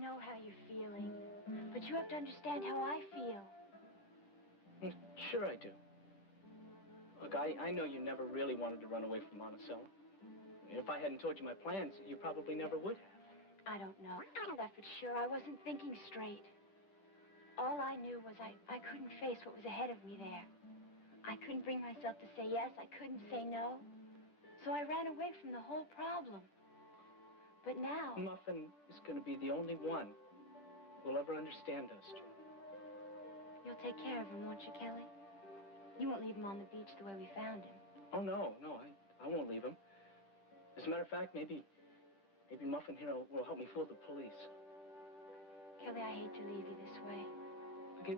know how you're feeling, but you have to understand how I feel. Sure I do. Look, I know you never really wanted to run away from Monticello. If I hadn't told you my plans, you probably never would have. I don't know. That for sure. I wasn't thinking straight. All I knew was I couldn't face what was ahead of me there. I couldn't bring myself to say yes. I couldn't say no. So I ran away from the whole problem. But now... Muffin is going to be the only one who'll ever understand us. You'll take care of him, won't you, Kelly? You won't leave him on the beach the way we found him. Oh, no, I won't leave him. As a matter of fact, maybe Muffin here will help me fool the police. Kelly, I hate to leave you this way. Look,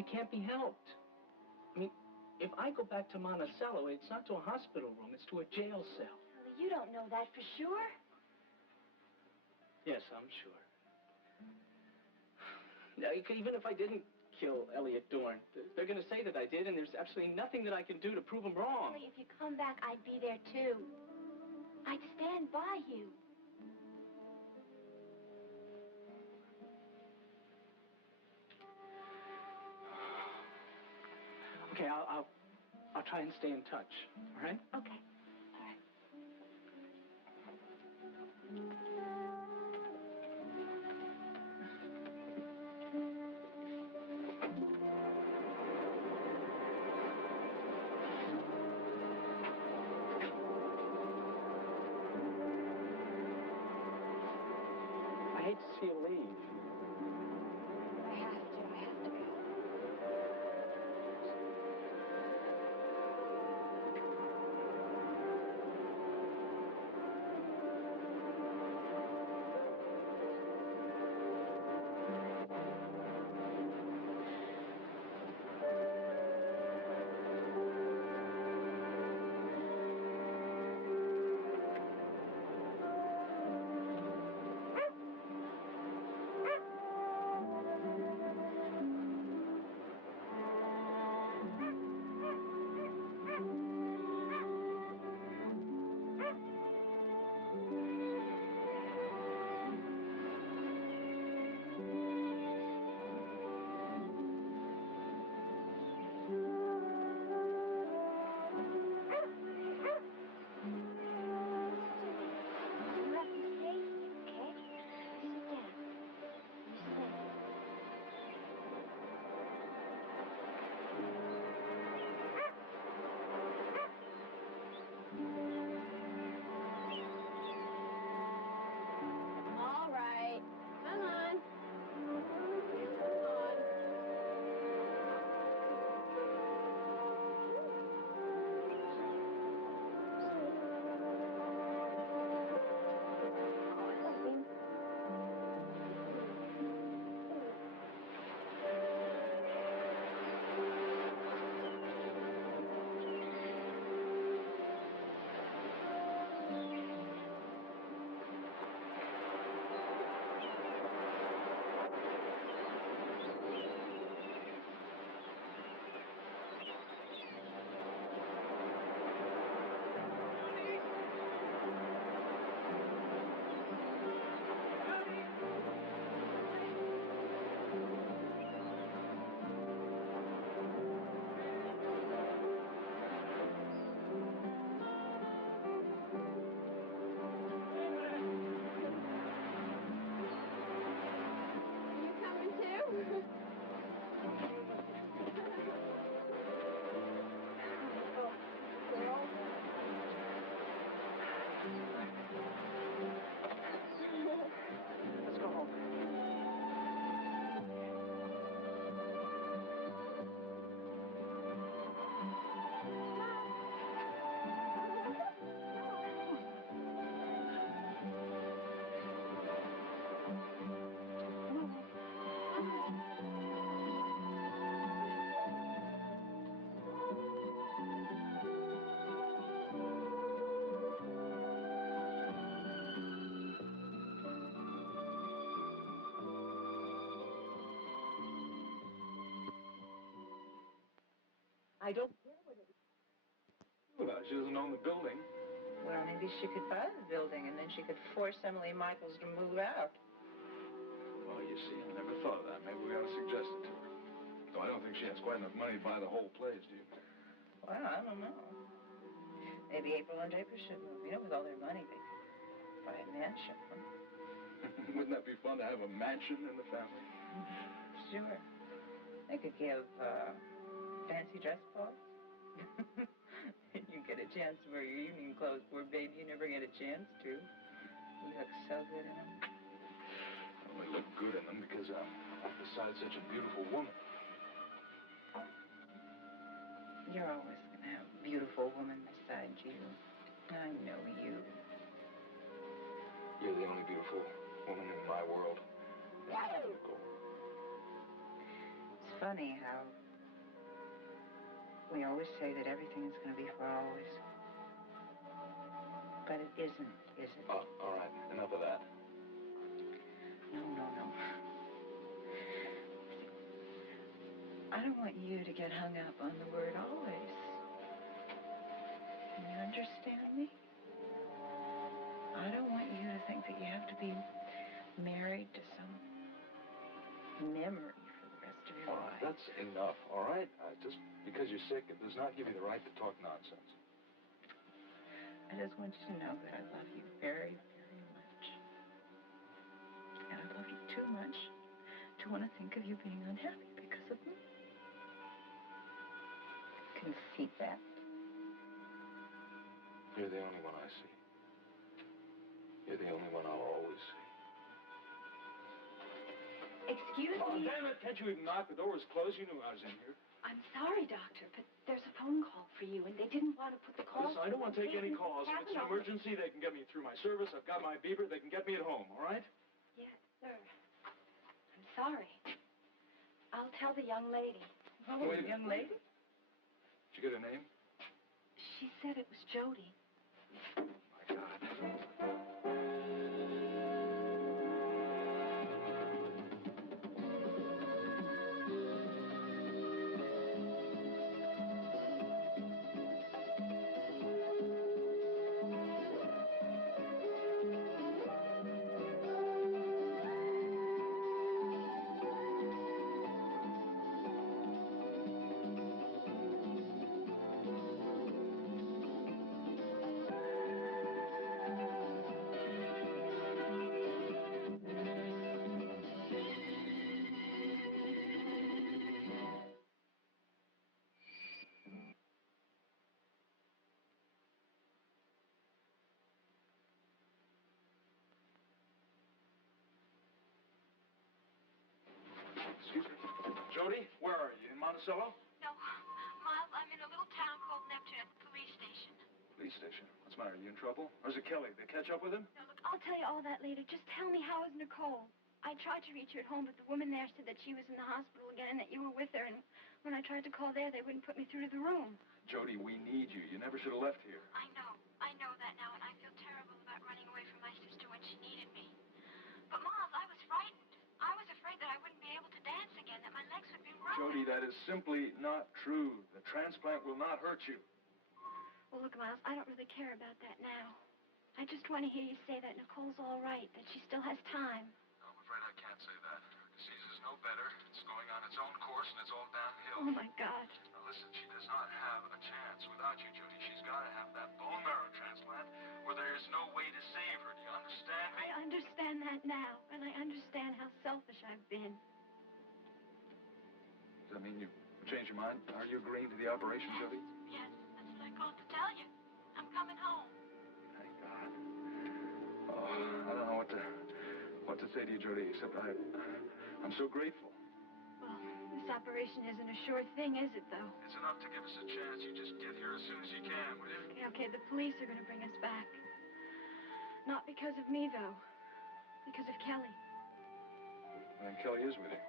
it can't be helped. I mean, if I go back to Monticello, it's not to a hospital room, it's to a jail cell. Kelly, you don't know that for sure. Yes, I'm sure. Now, even if I didn't kill Elliot Dorn, they're going to say that I did, and there's absolutely nothing that I can do to prove them wrong. Kelly, if you come back, I'd be there, too. I'd stand by you. Okay, I'll try and stay in touch, all right? Okay, all right. I hate to see you leave. I have to go. Let's go home. I don't care what it is. Well, she doesn't own the building. Well, maybe she could buy the building and then she could force Emily Michaels to move out. see, I never thought of that. Maybe we ought to suggest it to her. Though I don't think she has quite enough money to buy the whole place, do you? Well, I don't know. Maybe April and Draper should move. You know, with all their money, they could buy a mansion. Wouldn't that be fun to have a mansion in the family? Sure. They could give fancy dress balls. You get a chance to wear your evening clothes. Poor baby, you never get a chance to. You look so good in them. I only look good in them because I'm beside such a beautiful woman. You're always going to have a beautiful woman beside you. I know you. You're the only beautiful woman in my world. It's funny how we always say that everything is going to be for always. But it isn't, is it? Oh, all right. Enough of that. No. I don't want you to get hung up on the word always. Can you understand me? I don't want you to think that you have to be married to some memory for the rest of your life. That's enough, all right? Just because you're sick, it does not give you the right to talk nonsense. I just want you to know that I love you very, very much. And I love you too much to want to think of you being unhappy because of me. Can you see that? You're the only one I see. You're the only one I'll always see. Excuse Oh, me? damn it. Can't you even knock? The door was closed. You knew I was in here. I'm sorry, Doctor, but there's a phone call for you, and they didn't want to put the call... Listen, I don't want to take any calls. If it's an emergency, they can get me through my service. I've got my beeper. They can get me at home, all right? Yes, sir. I'm sorry. I'll tell the young lady. Oh, Wait a young minute. lady? Did you get her name? She said it was Jody. My God. Excuse me. Jody, where are you? In Monticello? No, Miles, I'm in a little town called Neptune, police station. Police station. What's the matter? Are you in trouble? Or is it Kelly? They catch up with him? No, look, I'll tell you all that later. Just tell me, how is Nicole? I tried to reach her at home, but the woman there said that she was in the hospital again and that you were with her. And when I tried to call there, they wouldn't put me through to the room. Jody, we need you. You never should have left here. I know that now, and I feel terrible about running away from my sister when she needed me. But, Miles, I was frightened. I was afraid that I wouldn't be able to dance again, that my legs would be ruined. Jody, that is simply not true. The transplant will not hurt you. Well, look, Miles, I don't really care about that now. I just want to hear you say that Nicole's all right, that she still has time. I'm afraid I can't say that. Her disease is no better. It's going on its own course, and it's all downhill. Oh, my God. Now, listen, she does not have a chance without you, Jody. She's got to have that bone marrow transplant, or there is no way to save her. Do you understand me? I understand that now, and I understand how selfish I've been. Does that mean you changed your mind? Are you agreeing to the operation, Jody? Yes, that's what I called to tell you. I'm coming home. Thank God. Oh, I don't know what to say to you, Jody, except I'm so grateful. Well, this operation isn't a sure thing, is it, though? It's enough to give us a chance. You just get here as soon as you can, will you? Okay, the police are going to bring us back. Not because of me, though. Because of Kelly. And Kelly is with you.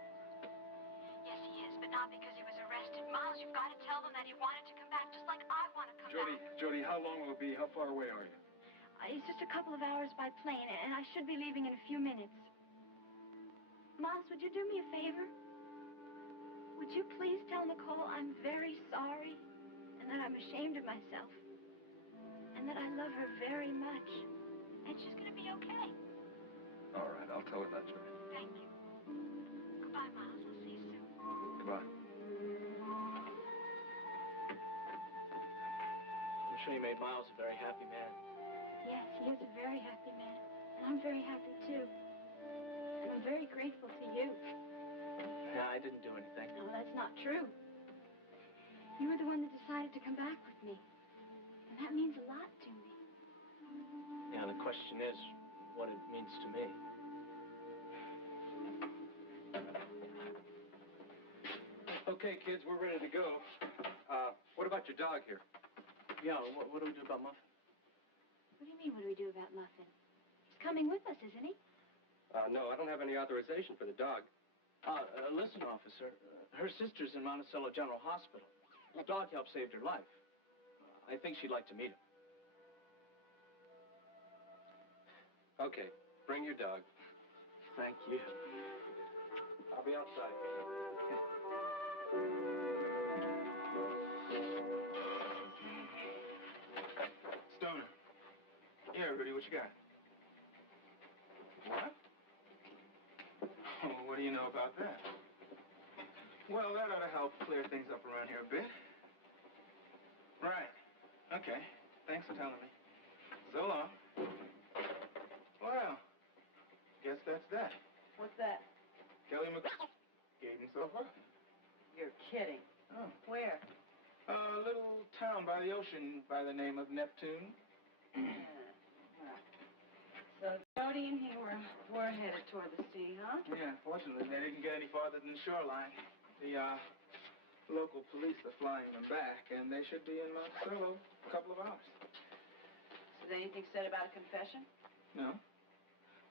Yes, he is, but not because he was arrested. Miles, you've got to tell them that he wanted to come back, just like I want to come back. Jody, how long will it be? How far away are you? It's just a couple of hours by plane, and I should be leaving in a few minutes. Miles, would you do me a favor? Would you please tell Nicole I'm very sorry, and that I'm ashamed of myself, and that I love her very much, and she's going to be okay. All right, I'll tell her that, Jody. Thank you. Goodbye, Miles. I'll see you soon. Goodbye. I'm sure you made Miles a very happy man. Yes, he is a very happy man. And I'm very happy, too. And I'm very grateful to you. Yeah, I didn't do anything. No, that's not true. You were the one that decided to come back with me. And that means a lot to me. Yeah, the question is what it means to me. Okay, kids, we're ready to go. What about your dog here? Yeah, what do we do about Muffin? What do you mean, what do we do about Muffin? He's coming with us, isn't he? No, I don't have any authorization for the dog. Listen, officer. Her sister's in Monticello General Hospital. The dog help saved her life. I think she'd like to meet him. Okay, bring your dog. Thank you. I'll be outside. Stoner. Yeah, Rudy, what you got? What? Oh, what do you know about that? Well, that ought to help clear things up around here a bit. Right. Okay. Thanks for telling me. So long. Well, guess that's that. What's that? Kelly gave himself up. You're kidding. Oh. Where? A little town by the ocean by the name of Neptune. So Jody and he were headed toward the sea, huh? Yeah, fortunately, they didn't get any farther than the shoreline. The, local police are flying them back, and they should be in Monticello a couple of hours. Is anything said about a confession? No.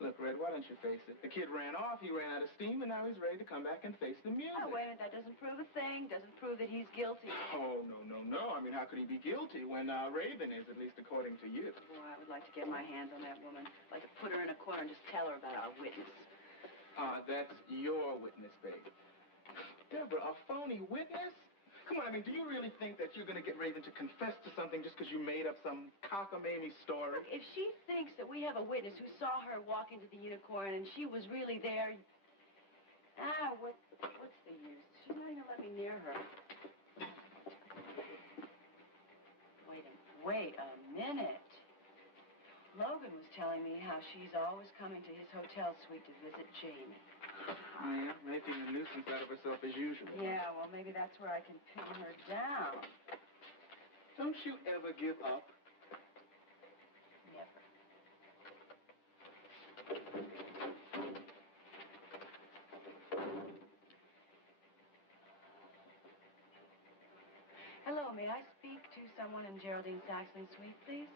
Look, Red, why don't you face it? The kid ran off, he ran out of steam, and now he's ready to come back and face the music. Oh, wait a minute. That doesn't prove a thing. Doesn't prove that he's guilty. Oh, no. I mean, how could he be guilty when Raven is, at least according to you? Oh, I would like to get my hands on that woman. I'd like to put her in a corner and just tell her about our witness. That's your witness, babe. Deborah, a phony witness? Come on, I mean, do you really think that you're going to get Raven to confess to something just because you made up some cockamamie story? Look, if she thinks that we have a witness who saw her walk into the unicorn and she was really there, what's the use? She's not even let me near her. Wait a minute. Logan was telling me how she's always coming to his hotel suite to visit Jamie. Oh, yeah, making a nuisance out of herself as usual. Yeah, well, maybe that's where I can pin her down. Don't you ever give up? Never. Hello, may I speak to someone in Geraldine Saxon's suite, please?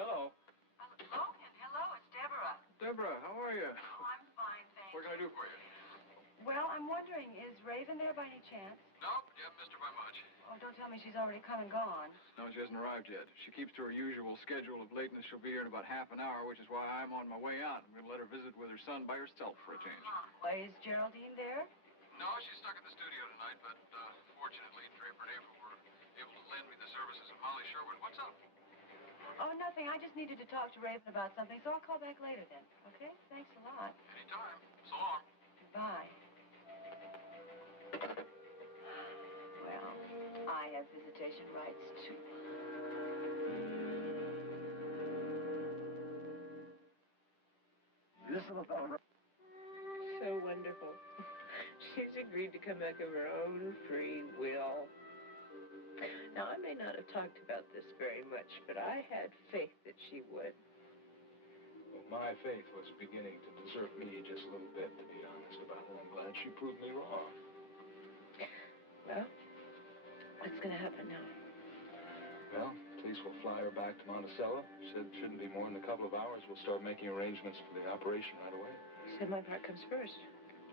Hello. Logan, hello, it's Deborah. Deborah, how are you? Oh, I'm fine, thanks. What can I do for you? Well, I'm wondering, is Raven there by any chance? Nope, you haven't missed her by much. Oh, don't tell me she's already come and gone. No, she hasn't arrived yet. She keeps to her usual schedule of lateness. She'll be here in about half an hour, which is why I'm on my way out. I'm going to let her visit with her son by herself for a change. Why, is Geraldine there? No, she's stuck in the studio tonight, but fortunately, Draper and April were able to lend me the services of Molly Sherwood. What's up? Oh, nothing. I just needed to talk to Raven about something, so I'll call back later then. Okay? Thanks a lot. Anytime. So long. Bye. Well, I have visitation rights, too. This little fellow. So wonderful. She's agreed to come back of her own free will. Now, I may not have talked about this very much, but I had faith that she would. Well, my faith was beginning to desert me just a little bit, to be honest about it. I'm glad she proved me wrong. Well, what's going to happen now? Well, police will fly her back to Monticello. Said it shouldn't be more than a couple of hours. We'll start making arrangements for the operation right away. Said my part comes first.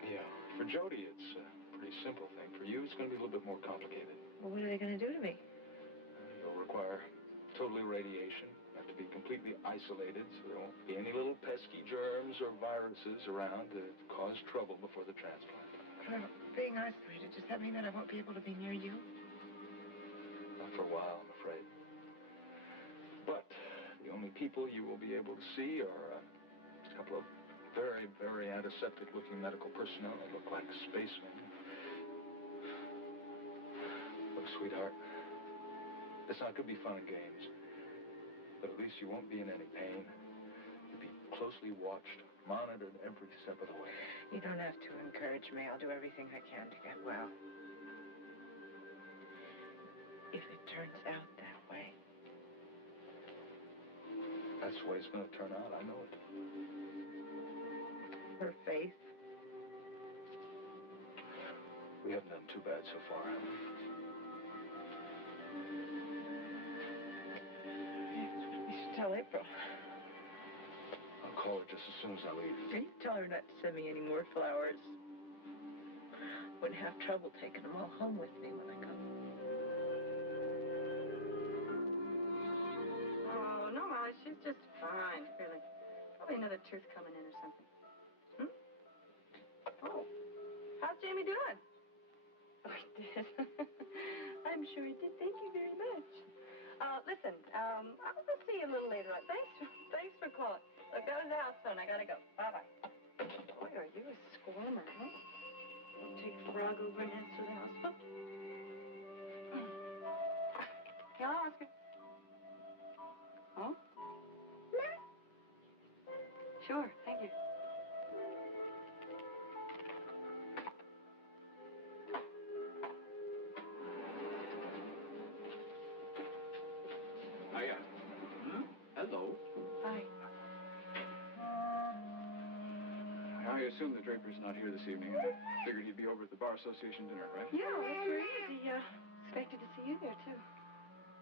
Yeah. For Jody, it's a pretty simple thing. For you, it's going to be a little bit more complicated. Well, what are they going to do to me? You'll require total irradiation. Have to be completely isolated, so there won't be any little pesky germs or viruses around to cause trouble before the transplant. Well, being isolated, does that mean that I won't be able to be near you? Not for a while, I'm afraid. But the only people you will be able to see are a couple of very, very antiseptic-looking medical personnel that look like spacemen. Look, sweetheart, it's not going to be fun and games, but at least you won't be in any pain. You'll be closely watched, monitored every step of the way. You don't have to encourage me. I'll do everything I can to get well. If it turns out that way. That's the way it's going to turn out. I know it. Her faith. We haven't done too bad so far. You should tell April. I'll call her just as soon as I leave. Can you tell her not to send me any more flowers? Wouldn't have trouble taking them all home with me when I come. Oh, no, Molly, she's just fine, really. Probably another tooth coming in or something. Oh, how's Jamie doing? Oh, he did. I'm sure he did. Thank you very much. Listen, I'll see you a little later on. Thanks for calling. Look, that was the house phone. I gotta go. Bye-bye. Boy, are you a squirmer, huh? Don't take Frog over and answer the house phone. Hello, Oscar. Oh? Sure, thank you. Hiya. Hello. Hi. I assume the Draper's not here this evening. I figured he'd be over at the Bar Association dinner, right? Yeah, that's where he is. He expected to see you there, too.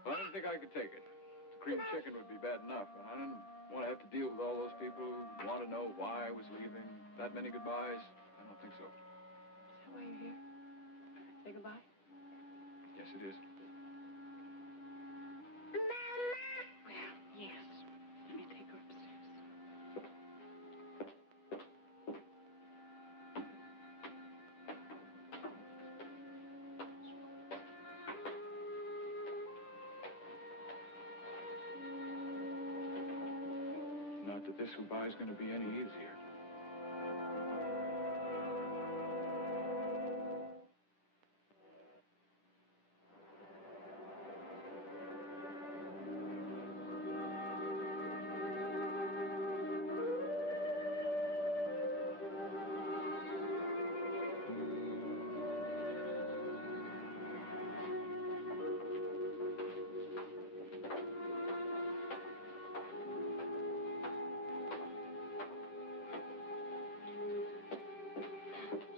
Well, I didn't think I could take it. The cream chicken would be bad enough, but I didn't want to have to deal with all those people who want to know why I was leaving. That many goodbyes? I don't think so. Is that why you're here? Say goodbye? Yes, it is. Well, yes. Let me take her upstairs. Not that this goodbye is going to be any easier.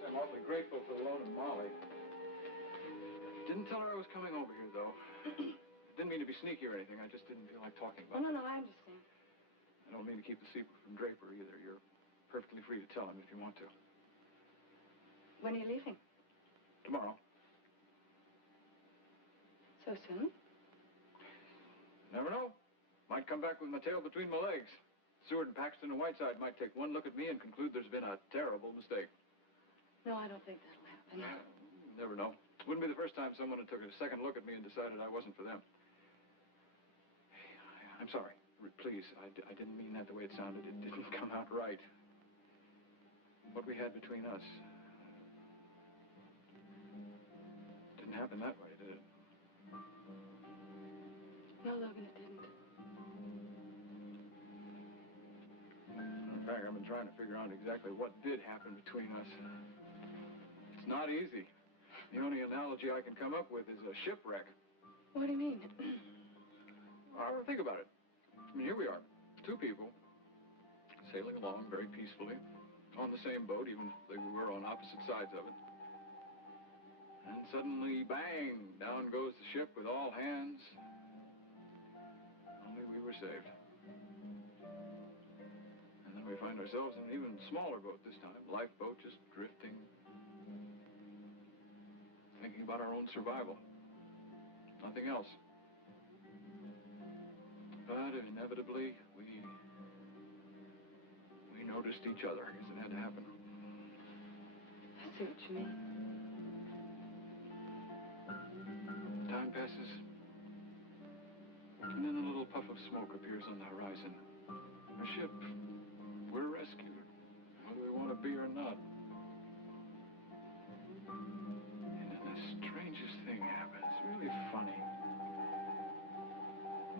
I'm awfully grateful for the loan of Molly. Didn't tell her I was coming over here, though. Didn't mean to be sneaky or anything. I just didn't feel like talking Oh, about it. no, I understand. I don't mean to keep the secret from Draper either. You're perfectly free to tell him if you want to. When are you leaving? Tomorrow. So soon? Never know. Might come back with my tail between my legs. Seward and Paxton and Whiteside might take one look at me and conclude there's been a terrible mistake. No, I don't think that'll happen. Never know. Wouldn't be the first time someone had took a second look at me and decided I wasn't for them. Hey, I'm sorry. Please, I didn't mean that the way it sounded. It didn't come out right. What we had between us didn't happen that way, did it? No, Logan, it didn't. In fact, I've been trying to figure out exactly what did happen between us. It's not easy. The only analogy I can come up with is a shipwreck. What do you mean? Think about it. I mean, here we are, two people, sailing along very peacefully, on the same boat, even though we were on opposite sides of it. And suddenly, bang, down goes the ship with all hands. Only we were saved. And then we find ourselves in an even smaller boat this time, lifeboat, just drifting, thinking about our own survival. Nothing else. But inevitably, we noticed each other. I guess it had to happen. I see what you mean. Time passes And then a little puff of smoke appears on the horizon. A ship. We're rescued, whether we want to be or not. And then the strangest thing happens. It's really funny.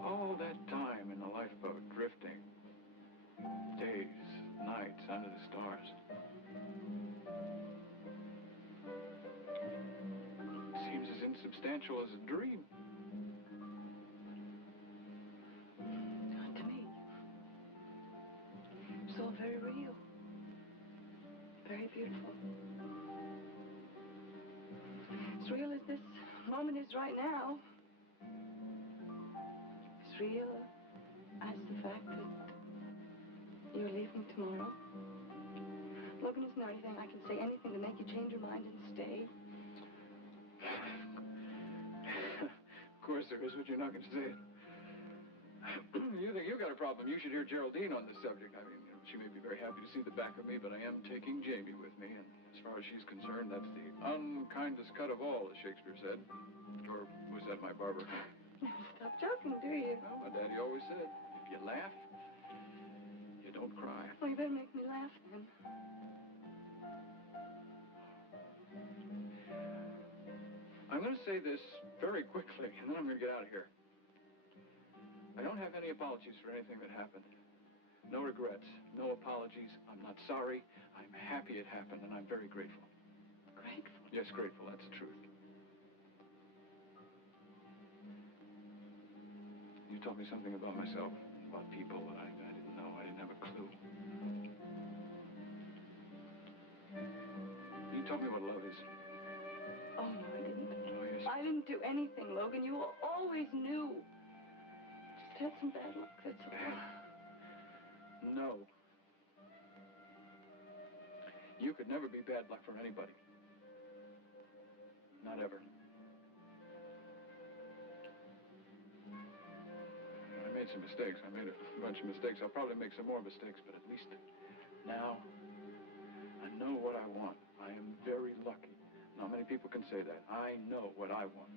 All that time in the lifeboat, drifting. Days, nights, under the stars. It seems as insubstantial as a dream. Not to me. It's all very real. Very beautiful. As real as this moment is right now. As real as the fact that you're leaving tomorrow. Logan, isn't there anything I can say, anything to make you change your mind and stay? Of course there is, but you're not going to say it. You think you got a problem? You should hear Geraldine on this subject. I mean, she may be very happy to see the back of me, but I am taking Jamie with me, and as far as she's concerned, that's the unkindest cut of all, as Shakespeare said. Or was that my barber? Stop joking, do you? Well, my daddy always said, if you laugh, you don't cry. Well, you better make me laugh then. I'm going to say this very quickly, and then I'm going to get out of here. I don't have any apologies for anything that happened. No regrets, no apologies. I'm not sorry. I'm happy it happened, and I'm very grateful. Grateful? Yes, grateful. That's the truth. You taught me something about myself, about people that I didn't know. I didn't have a clue. You taught me what love is. Oh, no, I didn't. Oh, yes. I didn't do anything, Logan. You always knew. Just had some bad luck, that's all. No. You could never be bad luck for anybody. Not ever. I made some mistakes. I made a bunch of mistakes. I'll probably make some more mistakes, but at least now I know what I want. I am very lucky. Not many people can say that. I know what I want.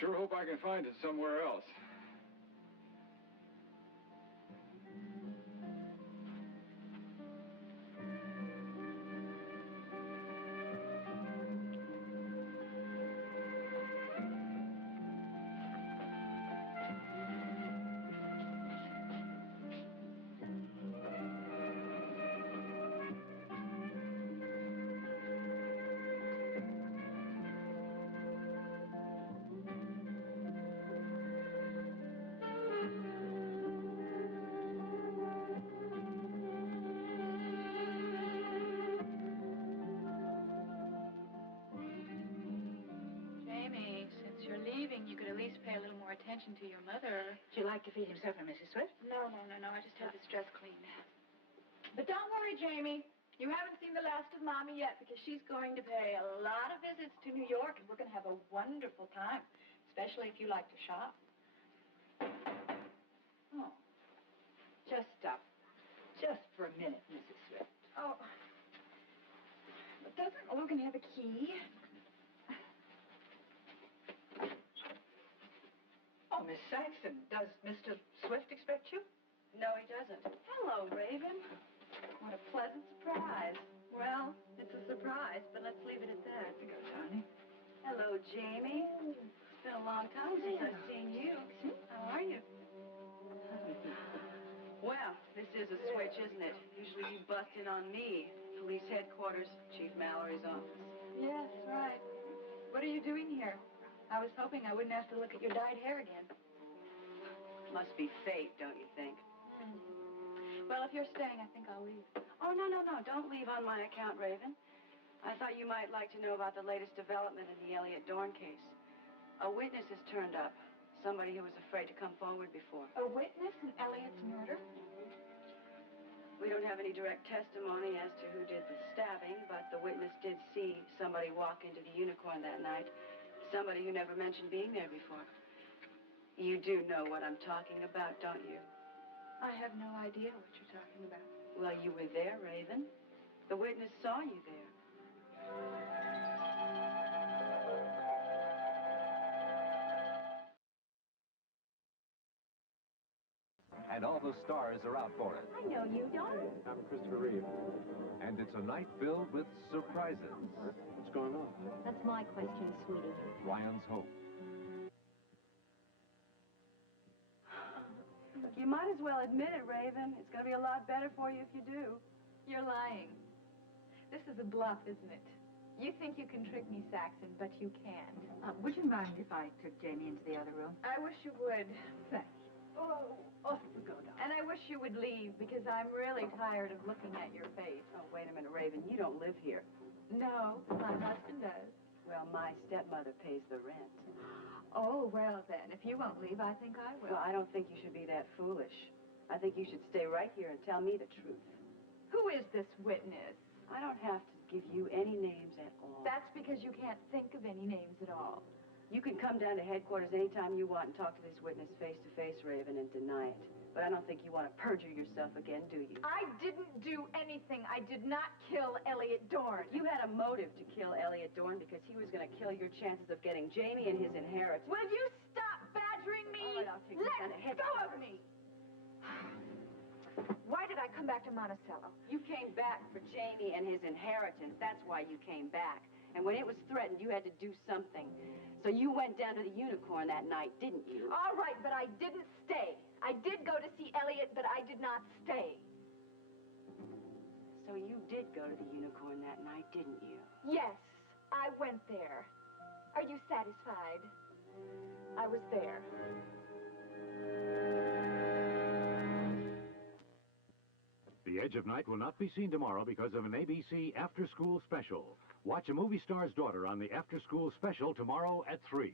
Sure hope I can find it somewhere else. Jamie, since you're leaving, you could at least pay a little more attention to your mother. Would you like to feed him supper, Mrs. Swift? No. I just had this dress cleaned. But don't worry, Jamie. You haven't seen the last of Mommy yet because she's going to pay a lot of visits to New York, and we're going to have a wonderful time, especially if you like to shop. Oh. Just stop. Just for a minute, Mrs. Swift. Oh. But doesn't Logan have a key? Oh, Miss Saxon, does Mr. Swift expect you? No, he doesn't. Hello, Raven. What a pleasant surprise. Well, it's a surprise, but let's leave it at that. Honey. Hello, Jamie. It's been a long time since I've seen you. How are you? Well, this is a switch, isn't it? Usually you bust in on me. Police headquarters, Chief Mallory's office. Yes, right. What are you doing here? I was hoping I wouldn't have to look at your dyed hair again. Must be fate, don't you think? Well, if you're staying, I think I'll leave. Oh, no. Don't leave on my account, Raven. I thought you might like to know about the latest development in the Elliot Dorn case. A witness has turned up. Somebody who was afraid to come forward before. A witness in Elliot's murder? We don't have any direct testimony as to who did the stabbing, but the witness did see somebody walk into the Unicorn that night. Somebody who never mentioned being there before. You do know what I'm talking about, don't you? I have no idea what you're talking about. Well, you were there, Raven. The witness saw you there. And all the stars are out for it. I know you, Don. I'm Christopher Reeve. And it's a night filled with surprises. What's going on? That's my question, sweetie. Ryan's hope. You might as well admit it, Raven. It's going to be a lot better for you if you do. You're lying. This is a bluff, isn't it? You think you can trick me, Saxon, but you can't. Would you mind if I took Jamie into the other room? I wish you would. Thanks. Oh, go down. And I wish you would leave, because I'm really tired of looking at your face. Oh, wait a minute, Raven. You don't live here. No, my husband does. Well, my stepmother pays the rent. Oh, well then, if you won't leave, I think I will. Well, I don't think you should be that foolish. I think you should stay right here and tell me the truth. Who is this witness? I don't have to give you any names at all. That's because you can't think of any names at all. You can come down to headquarters anytime you want and talk to this witness face-to-face, Raven, and deny it. But I don't think you want to perjure yourself again, do you? I didn't do anything. I did not kill Elliot Dorn. You had a motive to kill Elliot Dorn because he was going to kill your chances of getting Jamie and his inheritance. Will you stop badgering me? All right, I'll take you down to Let go of me! Why did I come back to Monticello? You came back for Jamie and his inheritance. That's why you came back. And when it was threatened, you had to do something. So you went down to the Unicorn that night, didn't you? All right, but I didn't stay. I did go to see Elliot, but I did not stay. So you did go to the Unicorn that night, didn't you? Yes, I went there. Are you satisfied? I was there. The Edge of Night will not be seen tomorrow because of an ABC after-school special. Watch A Movie Star's Daughter on the after-school special tomorrow at 3.